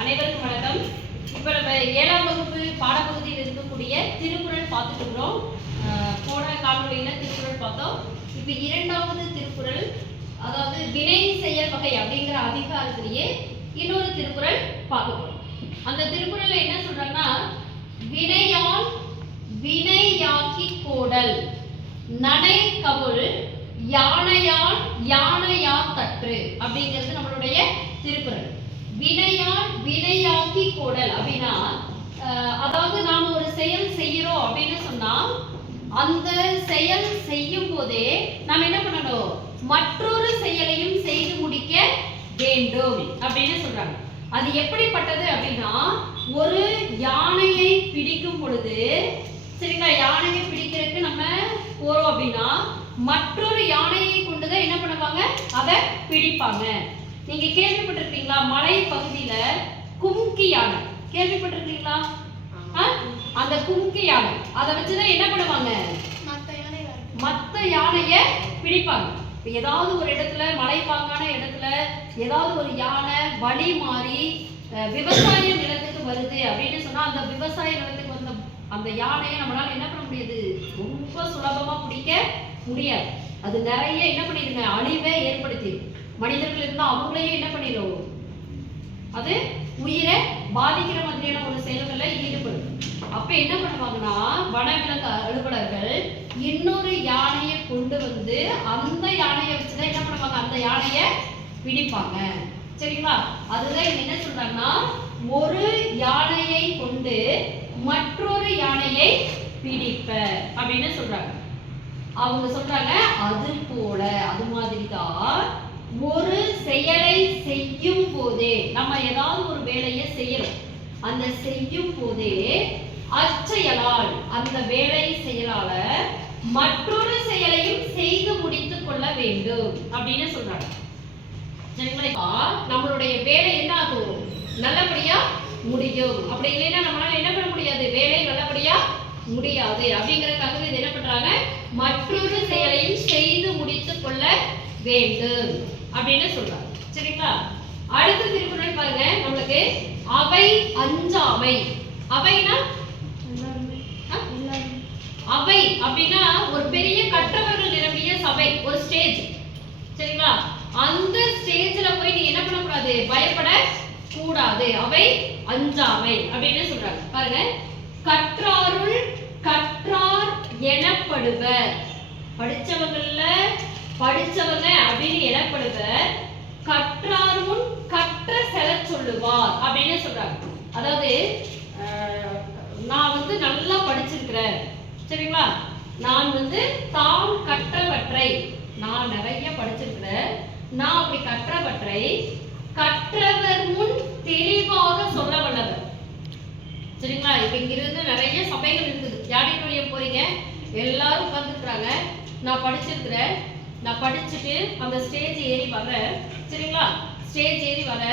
அனைவருக்கும் வணக்கம். இப்போ நம்ம 7ஆம் வகுப்பு பாடப்பகுதியில் இருக்கக்கூடிய திருக்குறள் பார்த்துட்டு இருக்கிறோம். போன காணொலியில் திருக்குறள் பார்த்தோம். இப்போ 2வது திருக்குறள், அதாவது வினை செயல் வகை அப்படிங்கிற அதிகாரத்திலேயே இன்னொரு திருக்குறள் பார்க்கிறோம். அந்த திருக்குறள்ல என்ன சொல்றாங்கன்னா, வினையால் வினையாக்கி கோடல் நடை கவுள் யானையால் யானையா தற்று அப்படிங்கிறது நம்மளுடைய திருக்குறள். வினையால் வினையாக்கி கோடல் அப்படின்னா, அதாவது நாம் ஒரு செயல் செய்கிறோம் அப்படின்னு சொன்னா அந்த செயல் செய்யும் போதே நாம் என்ன பண்ணணும், மற்றொரு செயலையும் செய்து முடிக்க வேண்டும் அப்படின்னு சொல்றாங்க. அது எப்படிப்பட்டது அப்படின்னா, ஒரு யானையை பிடிக்கும் பொழுது, சரிங்களா, யானையை பிடிக்கிறதுக்கு நம்ம போறோம் அப்படின்னா மற்றொரு யானையை கொண்டுதான் என்ன பண்ணுவாங்க, அதை பிடிப்பாங்க. நீங்க கேள்விப்பட்டிருக்கீங்களா, மலை பகுதியில கும்கி யானை கேள்விப்பட்டிருக்கீங்களா? அந்த கும்கி யானை அதை வச்சுதான் என்ன பண்ணுவாங்க, மற்ற யானைய பிடிப்பாங்க. ஏதாவது ஒரு இடத்துல, மலைப்பாங்கான இடத்துல ஏதாவது ஒரு யானை வழி மாறி விவசாய நிலத்துக்கு வருது அப்படின்னு சொன்னா, அந்த விவசாய நிலத்துக்கு வந்த அந்த யானையை நம்மளால என்ன பண்ண முடியாது, ரொம்ப சுலபமா பிடிக்க முடியாது. அது நிறைய என்ன பண்ணிருங்க, அழிவை ஏற்படுத்திடும். மனிதர்கள் இருந்தால் அவங்களையும் என்ன பண்ணிடும், அது உயிரை பாதிக்கிற மாதிரியான ஒரு செயல்களில் ஈடுபடும். அப்ப என்ன பண்ணுவாங்கன்னா, வனவிலங்கு அலுவலர்கள் இன்னொரு யானையை கொண்டு வந்து அந்த யானையை வச்சுதான் என்ன பண்ணுவாங்க, அந்த யானையை பிடிப்பாங்க. சரிங்களா? அதுதான் என்ன சொல்றாங்கன்னா, ஒரு யானையை கொண்டு மற்றொரு யானையை பிடிப்ப அப்படின்னு சொல்றாங்க. அவங்க சொல்றாங்க, அது போல அது மாதிரி தான் ஒரு செயலை செய்யும் போதே, நம்ம ஏதாவது ஒரு வேலையை செய்யறோம், அந்த செய்யும் போதே அச்செயலால், அந்த வேலை செயலால மற்றொரு செயலையும் செய்து முடித்துக் கொள்ள வேண்டும் அப்படின்னு சொல்றாங்க. சரிங்களா? நம்மளுடைய வேலை என்ன ஆகும், நல்லபடியா முடியும். அப்படி இல்லைன்னா நம்மளால என்ன பண்ண முடியாது, வேலை நல்லபடியா முடியாது. அப்படிங்கறதுக்காக இது என்ன பண்றாங்க, மற்றொரு செயலையும் செய்து முடித்துக் கொள்ள வேண்டும் அப்படின்னு சொல்றாங்க. சரிங்களா? அடுத்த திருக்குறள் பாருங்க, நம்மளுக்கு அவை அஞ்சாமை. அவைனா அவை அப்படின்னா ஒரு பெரிய கற்றவர்கள் நிரம்பிய சபை, ஒரு ஸ்டேஜ். சரிங்களா? அந்த ஸ்டேஜ்ல போய் நீ என்ன பண்ண கூடாது, பயப்பட கூடாது. அவை அஞ்சாமை அப்படின்னு சொல்றாங்க. பாருங்க, கற்றாருள் கற்றார் எனப்படுவர், படிச்சவங்கள்ல படிச்சவங்க அப்படின்னு எனப்படுவர், கற்றார் முன் கற்ற செல சொல்லுவார் அப்படின்னு சொல்றாங்க. அதாவது நான் வந்து நல்லா படிச்சிருக்கிறேன், சரிங்களா, நான் வந்து தாம் கற்றவற்றை, நான் நிறைய படிச்சிருக்கிறேன், நான் அப்படி கற்றவற்றை கற்றவர் முன் தெளிவாக சொல்ல வல்லவர். சரிங்களா? இப்ப இங்க இருந்து நிறைய சபைகள் இருக்குது, யாடிக்குரிய போறீங்க, எல்லாரும் உட்கார்ந்துருக்காங்க, நான் படிச்சிருக்கிறேன், நான் படிச்சுட்டு அந்த ஸ்டேஜ் ஏறி வர்றேன். சரிங்களா? ஸ்டேஜ் ஏறி வர,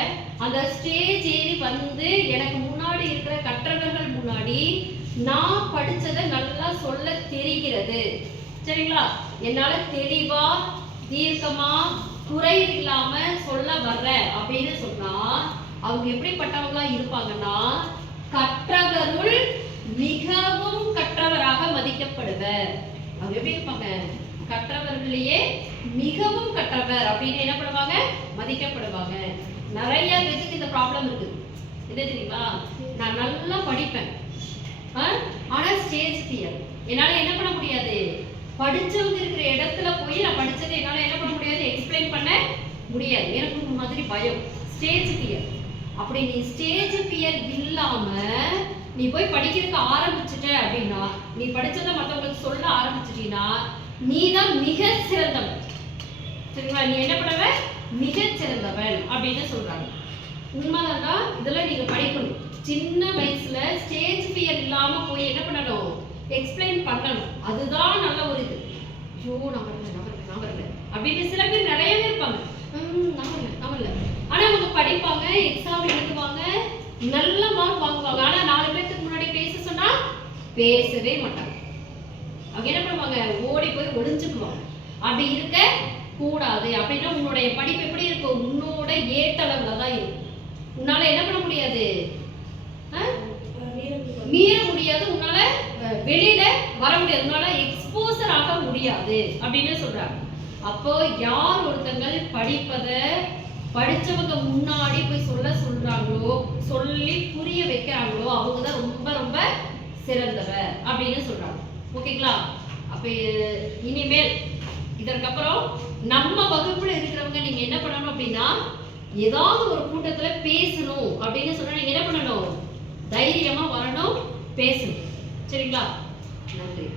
அந்த ஸ்டேஜ் ஏறி வந்து எனக்கு முன்னாடி இருக்கிற கற்றவர்கள் முன்னாடி நான் படிச்சதை நல்லா சொல்ல தெரிகிறது. சரிங்களா? என்னால தெளிவா தீர்க்கமா குறை இல்லாம சொல்ல வர்ற அப்படின்னு சொன்னா அவங்க எப்படிப்பட்டவங்களா இருப்பாங்கன்னா, கற்றவருள் மிகவும் கற்றவராக மதிக்கப்படுவர். அவங்க எப்படி இருப்பாங்க, கற்றவர்களையே மிகவும் கற்றவர் அப்படின்னு என்ன பண்ணுவாங்க, மதிக்கப்படுவாங்க. நிறைய பேருக்கு இந்த ப்ராப்ளம் இருக்கு. என்ன தெரியுமா, நான் நல்லா படிப்பேன், ஆனா ஸ்டேஜ் ஃபியர், என்னால என்ன பண்ண முடியாது, படிச்சவங்க இருக்கிற இடத்துல போய் நான் படிச்சதை என்னால என்ன பண்ண முடியாது, எக்ஸ்பிளைன் பண்ண முடியாது. எனக்கு ஒரு மாதிரி பயம், ஸ்டேஜ் ஃபியர். அப்படி நீ ஸ்டேஜ் ஃபியர் இல்லாம நீ போய் படிக்கிறதுக்கு ஆரம்பிச்சுட்ட அப்படின்னா, நீ படிச்சதை மற்றவங்களுக்கு சொல்ல ஆரம்பிச்சிட்டீங்கன்னா நீதான் மிக சிறந்தவன். சரிங்களா? நீ என்ன பண்ணுவ, மிக சிறந்தவன் அப்படின்னு சொல்றாங்க. உண்மைதான், இதெல்லாம் நீங்க படிக்கணும். சின்ன வயசுல ஸ்டேஜ் ஃபியர் இல்லாம போய் என்ன பண்ணணும், எக்ஸ்பிளைன் பண்ணணும். அதுதான் நல்ல ஒரு இது. ஐயோ நான் வரல அப்படின்னு சில பேர் நிறையவே இருப்பாங்க, நான் வரல, ஆனா அவங்க படிப்பாங்க, எக்ஸாம் எழுதுவாங்க, நல்ல மார்க் வாங்குவாங்க. ஆனா 4 பேருக்கு முன்னாடி பேச சொன்னா பேசவே மாட்டாங்க. அவங்க என்ன பண்ணுவாங்க, ஓடி போய் ஒளிஞ்சுக்குவாங்க. அப்படி இருக்க கூடாது. அப்படின்னா உன்னுடைய படிப்பு எப்படி இருக்கும், உன்னோட ஏட்டளவுல தான் இருக்கும். உன்னால என்ன பண்ண முடியாது, மீற முடியாது, உன்னால வெளியில வர முடியாது, உன்னால எக்ஸ்போசர் ஆக முடியாது அப்படின்னு சொல்றாங்க. அப்போ யார் ஒருத்தங்கள் படிச்சவங்க முன்னாடி போய் சொல்றாங்களோ, சொல்லி புரிய வைக்கிறாங்களோ, அவங்க தான் ரொம்ப ரொம்ப சிறந்தவர் அப்படின்னு சொல்றாங்க. ஓகேங்களா? அப்ப இனிமேல் இதற்கப்புறம் நம்ம வகுப்புல இருக்கிறவங்க நீங்க என்ன பண்ணணும் அப்படின்னா, ஏதாவது ஒரு கூட்டத்துல பேசணும் அப்படின்னு சொன்னா நீங்க என்ன பண்ணணும், தைரியமா வரணும், பேசணும். சரிங்களா? நன்றி.